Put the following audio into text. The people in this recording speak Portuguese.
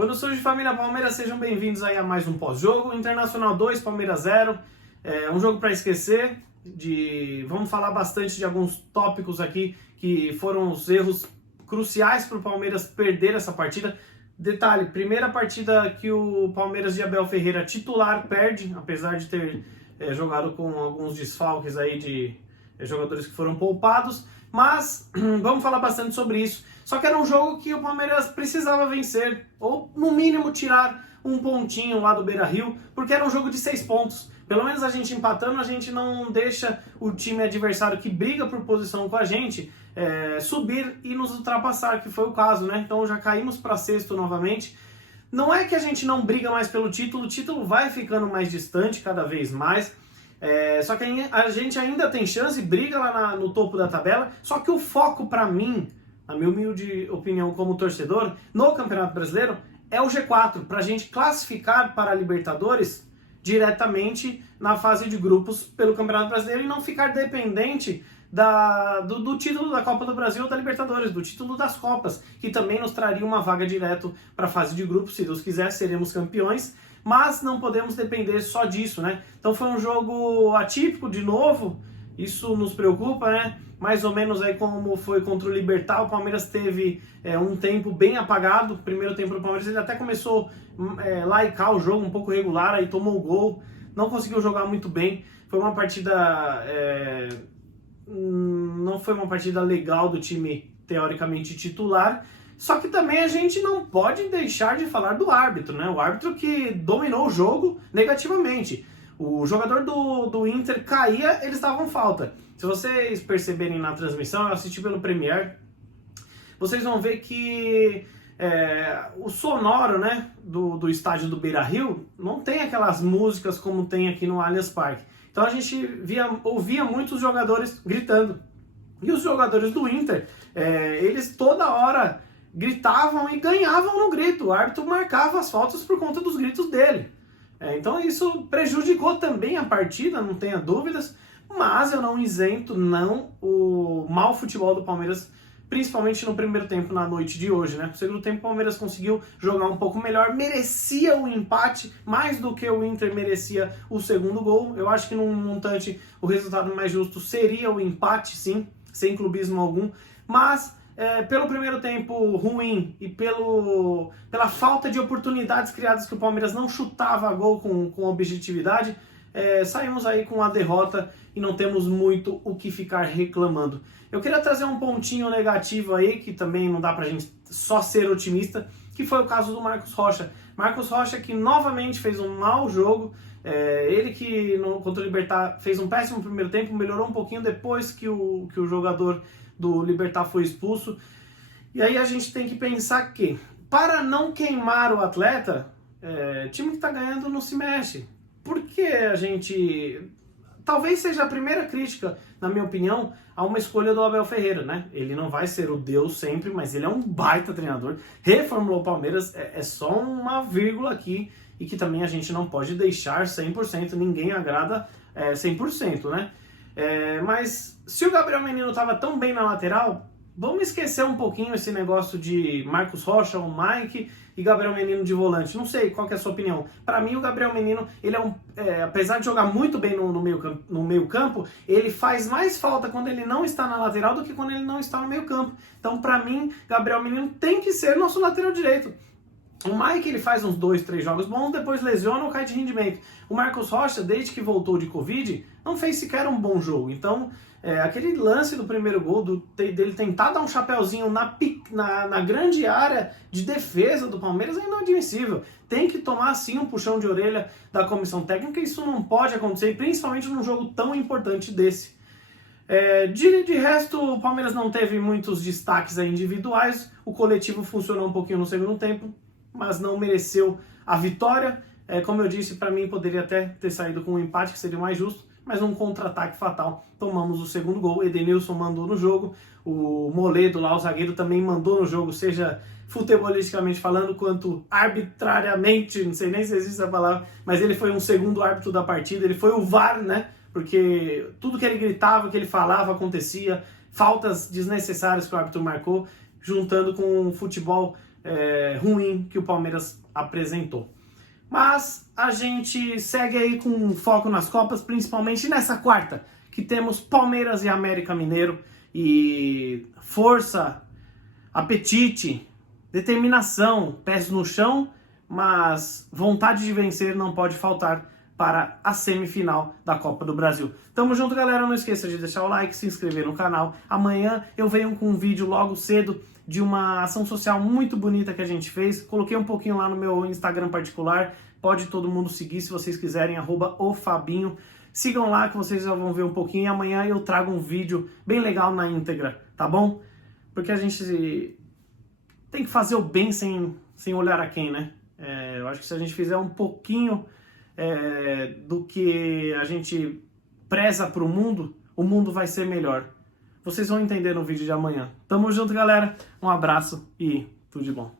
Quando surge família Palmeiras, sejam bem-vindos aí a mais um pós-jogo. Internacional 2, Palmeiras 0. É um jogo para esquecer. Vamos falar bastante de alguns tópicos aqui que foram os erros cruciais para o Palmeiras perder essa partida. Detalhe, primeira partida que o Palmeiras de Abel Ferreira titular perde, apesar de ter jogado com alguns desfalques aí de jogadores que foram poupados. Mas vamos falar bastante sobre isso. Só que era um jogo que o Palmeiras precisava vencer, ou no mínimo tirar um pontinho lá do Beira-Rio, porque era um jogo de 6 pontos. Pelo menos a gente empatando, a gente não deixa o time adversário que briga por posição com a gente subir e nos ultrapassar, que foi o caso, né? Então já caímos para sexto novamente. Não é que a gente não briga mais pelo título, o título vai ficando mais distante cada vez mais. Só que a gente ainda tem chance, briga lá no topo da tabela, só que o foco para mim, na minha humilde opinião como torcedor, no Campeonato Brasileiro, é o G4, para a gente classificar para a Libertadores diretamente na fase de grupos pelo Campeonato Brasileiro e não ficar dependente do título da Copa do Brasil ou da Libertadores, do título das Copas, que também nos traria uma vaga direto para a fase de grupos. Se Deus quiser, seremos campeões, mas não podemos depender só disso, né? Então foi um jogo atípico de novo, isso nos preocupa, né? Mais ou menos aí como foi contra o Libertad, o Palmeiras teve um tempo bem apagado. O primeiro tempo do Palmeiras ele até começou laicar o jogo, um pouco regular, aí tomou o gol, não conseguiu jogar muito bem. Foi uma partida... não foi uma partida legal do time teoricamente titular, só que também a gente não pode deixar de falar do árbitro, né? O árbitro que dominou o jogo negativamente. O jogador do Inter caía, eles davam falta. Se vocês perceberem na transmissão, eu assisti pelo Premier, vocês vão ver que o sonoro, né, do estádio do Beira-Rio não tem aquelas músicas como tem aqui no Allianz Parque. Então a gente ouvia muitos jogadores gritando. E os jogadores do Inter, eles toda hora gritavam e ganhavam no grito. O árbitro marcava as faltas por conta dos gritos dele. Então isso prejudicou também a partida, não tenha dúvidas, mas eu não isento o mau futebol do Palmeiras, principalmente no primeiro tempo, na noite de hoje, né? No segundo tempo o Palmeiras conseguiu jogar um pouco melhor, merecia o empate, mais do que o Inter merecia o segundo gol. Eu acho que num montante o resultado mais justo seria o empate, sim, sem clubismo algum, mas... pelo primeiro tempo ruim e pela falta de oportunidades criadas que o Palmeiras não chutava gol com objetividade, saímos aí com a derrota e não temos muito o que ficar reclamando. Eu queria trazer um pontinho negativo aí, que também não dá pra gente só ser otimista, que foi o caso do Marcos Rocha. Marcos Rocha que novamente fez um mau jogo, ele que contra o Libertad fez um péssimo primeiro tempo, melhorou um pouquinho depois que o jogador do Libertad foi expulso. E aí a gente tem que pensar que, para não queimar o atleta, time que está ganhando não se mexe. Porque a gente... Talvez seja a primeira crítica, na minha opinião, a uma escolha do Abel Ferreira, né? Ele não vai ser o Deus sempre, mas ele é um baita treinador. Reformulou o Palmeiras, é só uma vírgula aqui, e que também a gente não pode deixar 100%, ninguém agrada 100%, né? Mas se o Gabriel Menino estava tão bem na lateral, vamos esquecer um pouquinho esse negócio de Marcos Rocha, o Mike e Gabriel Menino de volante. Não sei qual que é a sua opinião. Para mim o Gabriel Menino, ele apesar de jogar muito bem no meio campo, ele faz mais falta quando ele não está na lateral do que quando ele não está no meio campo. Então para mim, Gabriel Menino tem que ser nosso lateral direito. O Mike ele faz uns 2, 3 jogos bons, depois lesiona ou cai de rendimento. O Marcos Rocha, desde que voltou de Covid, não fez sequer um bom jogo. Então, aquele lance do primeiro gol, dele tentar dar um chapéuzinho na grande área de defesa do Palmeiras é inadmissível. Tem que tomar sim um puxão de orelha da comissão técnica, isso não pode acontecer, principalmente num jogo tão importante desse. De resto, o Palmeiras não teve muitos destaques individuais, o coletivo funcionou um pouquinho no segundo tempo, mas não mereceu a vitória. Como eu disse, para mim poderia até ter saído com um empate, que seria o mais justo, mas num contra-ataque fatal tomamos o segundo gol. Edenilson mandou no jogo, o Moledo lá, o zagueiro, também mandou no jogo, seja futebolisticamente falando, quanto arbitrariamente, não sei nem se existe essa palavra, mas ele foi um segundo árbitro da partida, ele foi o VAR, né? Porque tudo que ele gritava, que ele falava, acontecia, faltas desnecessárias que o árbitro marcou, juntando com um futebol ruim que o Palmeiras apresentou. Mas a gente segue aí com foco nas Copas, principalmente nessa quarta, que temos Palmeiras e América Mineiro, e força, apetite, determinação, pés no chão, mas vontade de vencer não pode faltar para a semifinal da Copa do Brasil. Tamo junto, galera. Não esqueça de deixar o like, se inscrever no canal. Amanhã eu venho com um vídeo logo cedo de uma ação social muito bonita que a gente fez. Coloquei um pouquinho lá no meu Instagram particular. Pode todo mundo seguir se vocês quiserem, @ofabinho. Sigam lá que vocês já vão ver um pouquinho. E amanhã eu trago um vídeo bem legal na íntegra, tá bom? Porque a gente tem que fazer o bem sem olhar a quem, né? Eu acho que se a gente fizer um pouquinho do que a gente preza pro mundo, o mundo vai ser melhor. Vocês vão entender no vídeo de amanhã. Tamo junto, galera. Um abraço e tudo de bom.